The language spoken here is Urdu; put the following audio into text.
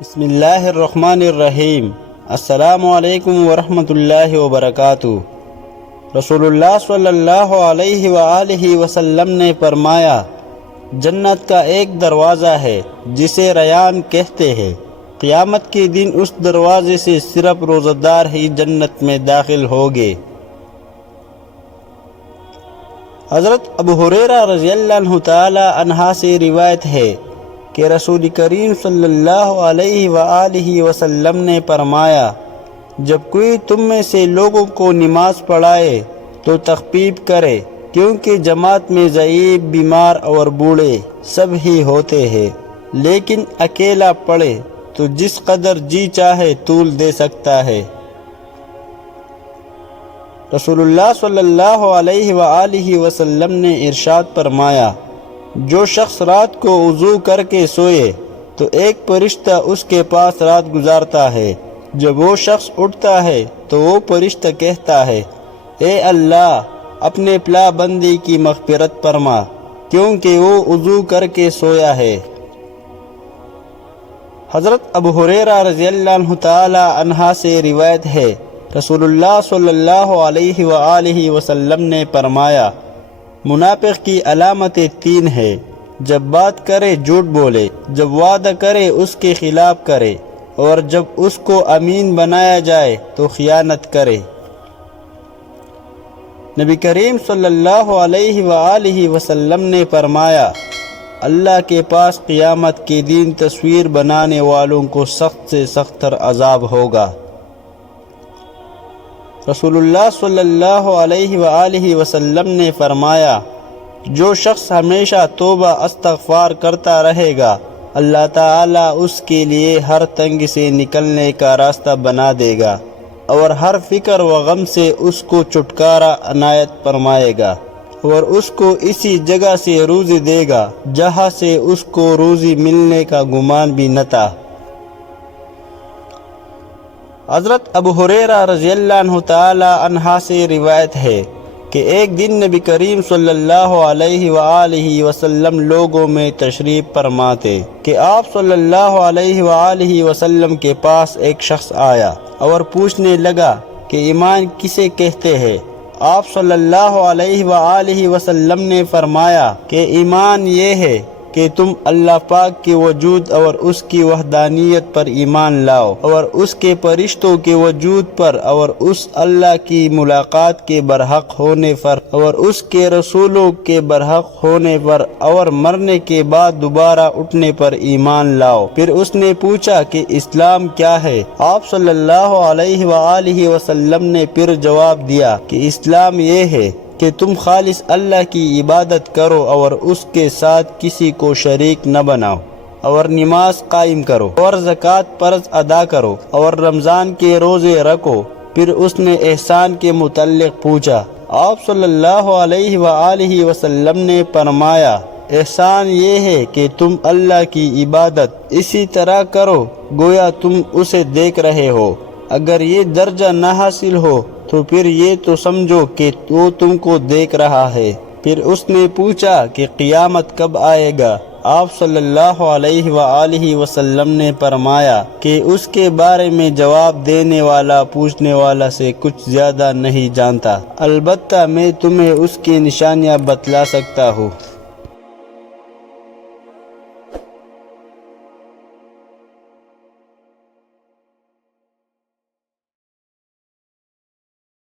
بسم اللہ الرحمن الرحیم۔ السلام علیکم ورحمۃ اللہ وبرکاتہ۔ رسول اللہ صلی اللہ علیہ وآلہ وسلم نے فرمایا، جنت کا ایک دروازہ ہے جسے ریان کہتے ہیں، قیامت کے دن اس دروازے سے صرف روزہ دار ہی جنت میں داخل ہوگے۔ حضرت ابو ہریرہ رضی اللہ عنہ تعالی عنہ سے روایت ہے کہ رسول کریم صلی اللہ علیہ وآلہ وسلم نے فرمایا، جب کوئی تم میں سے لوگوں کو نماز پڑھائے تو تخفیف کرے، کیونکہ جماعت میں ضعیف، بیمار اور بوڑھے سب ہی ہوتے ہیں، لیکن اکیلا پڑھے تو جس قدر جی چاہے طول دے سکتا ہے۔ رسول اللہ صلی اللہ علیہ وآلہ وسلم نے ارشاد فرمایا، جو شخص رات کو وضو کر کے سوئے تو ایک فرشتہ اس کے پاس رات گزارتا ہے، جب وہ شخص اٹھتا ہے تو وہ فرشتہ کہتا ہے، اے اللہ اپنے پلا بندی کی مغفرت فرما، کیونکہ وہ وضو کر کے سویا ہے۔ حضرت ابو ہریرہ رضی اللہ عنہ تعالی عنہ سے روایت ہے، رسول اللہ صلی اللہ علیہ وآلہ وسلم نے فرمایا، منافق کی علامتیں 3 ہیں، جب بات کرے جھوٹ بولے، جب وعدہ کرے اس کے خلاف کرے، اور جب اس کو امین بنایا جائے تو خیانت کرے۔ نبی کریم صلی اللہ علیہ وآلہ وسلم نے فرمایا، اللہ کے پاس قیامت کے دن تصویر بنانے والوں کو سخت سے سخت تر عذاب ہوگا۔ رسول اللہ صلی اللہ علیہ وآلہ وسلم نے فرمایا، جو شخص ہمیشہ توبہ استغفار کرتا رہے گا، اللہ تعالیٰ اس کے لیے ہر تنگ سے نکلنے کا راستہ بنا دے گا، اور ہر فکر و غم سے اس کو چھٹکارا عنایت فرمائے گا، اور اس کو اسی جگہ سے روزی دے گا جہاں سے اس کو روزی ملنے کا گمان بھی نہ تھا۔ حضرت ابو ہریرہ رضی اللہ عنہ تعالی عنہ سے روایت ہے کہ ایک دن نبی کریم صلی اللہ علیہ وآلہ وسلم لوگوں میں تشریف فرما تھے کہ آپ صلی اللہ علیہ وآلہ وسلم کے پاس ایک شخص آیا اور پوچھنے لگا کہ ایمان کسے کہتے ہیں؟ آپ صلی اللہ علیہ وآلہ وسلم نے فرمایا کہ ایمان یہ ہے کہ تم اللہ پاک کے وجود اور اس کی وحدانیت پر ایمان لاؤ، اور اس کے فرشتوں کے وجود پر، اور اس اللہ کی ملاقات کے برحق ہونے پر، اور اس کے رسولوں کے برحق ہونے پر، اور مرنے کے بعد دوبارہ اٹھنے پر ایمان لاؤ۔ پھر اس نے پوچھا کہ اسلام کیا ہے؟ آپ صلی اللہ علیہ وآلہ وسلم نے پھر جواب دیا کہ اسلام یہ ہے کہ تم خالص اللہ کی عبادت کرو اور اس کے ساتھ کسی کو شریک نہ بناؤ، اور نماز قائم کرو، اور زکوٰۃ فرض ادا کرو، اور رمضان کے روزے رکھو۔ پھر اس نے احسان کے متعلق پوچھا۔ آپ صلی اللہ علیہ وآلہ وسلم نے فرمایا، احسان یہ ہے کہ تم اللہ کی عبادت اسی طرح کرو گویا تم اسے دیکھ رہے ہو، اگر یہ درجہ نہ حاصل ہو تو پھر یہ تو سمجھو کہ وہ تم کو دیکھ رہا ہے۔ پھر اس نے پوچھا کہ قیامت کب آئے گا؟ آپ صلی اللہ علیہ وآلہ وسلم نے فرمایا کہ اس کے بارے میں جواب دینے والا پوچھنے والا سے کچھ زیادہ نہیں جانتا، البتہ میں تمہیں اس کی نشانیاں بتلا سکتا ہوں۔